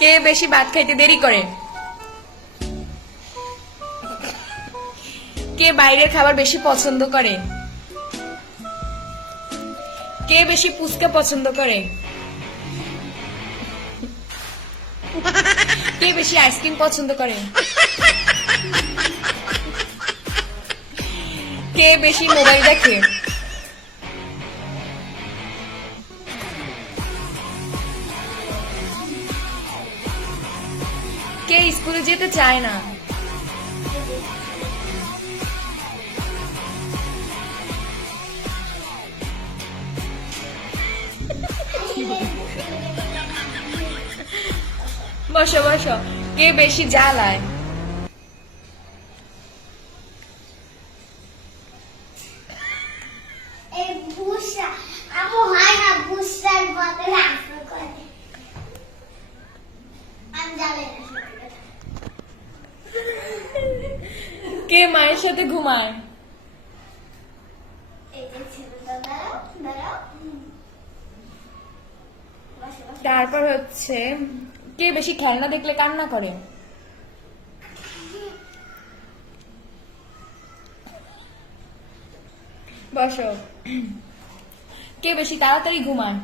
কে বেশি ভাত খাইতে দেরি করে? কে বাইরের খাবার বেশি পছন্দ করে? কে বেশি পুচকা পছন্দ করে? কে বেশি আইসক্রিম পছন্দ করে? কে বেশি মোবাইল দেখে কে স্কুলে যেতে চায় না? বসো বসো। কে বেশি জ্বালায়? বুসরা আমু কে মায়ের সাথে ঘুমায়। তারপর হচ্ছে কে বেশি খেলনা দেখলে কান্না করে? বসো। কে বেশি তাড়াতাড়ি ঘুমায়?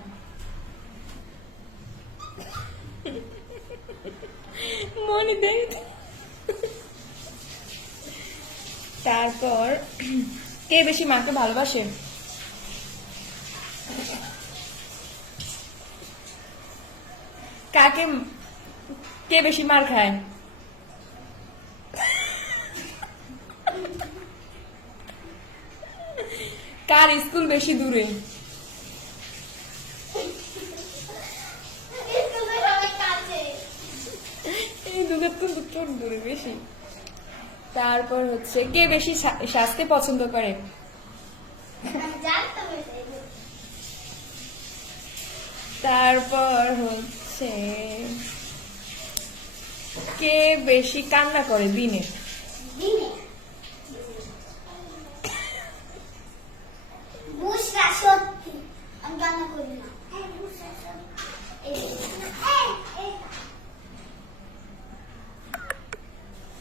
মনে দেখ। তারপর কে বেশি মাকে ভালোবাসে? কাকে কে বেশি মার খায়? কার স্কুল বেশি দূরে। এই দুধের তো দূরে বেশি। তারপর হচ্ছে কে বেশি সাজতে পছন্দ করে। তারপর হচ্ছে কে বেশি কান্না করে দিনে দিনে। বুসরা সত্যি আমি কান্না করি না এই বুসরা সত্যি। এই যে, এই, এই।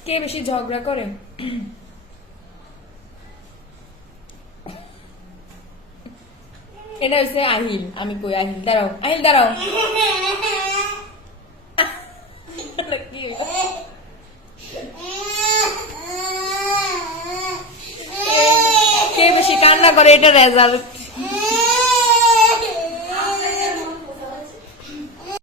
কে বেশি ঝগড়া করে? এটা হচ্ছে আহিল। আমি কই আহিল? দাঁড়াও আহিল, দাঁড়াও। কি? বেশি কান্না করে, এটা রেজাল্ট।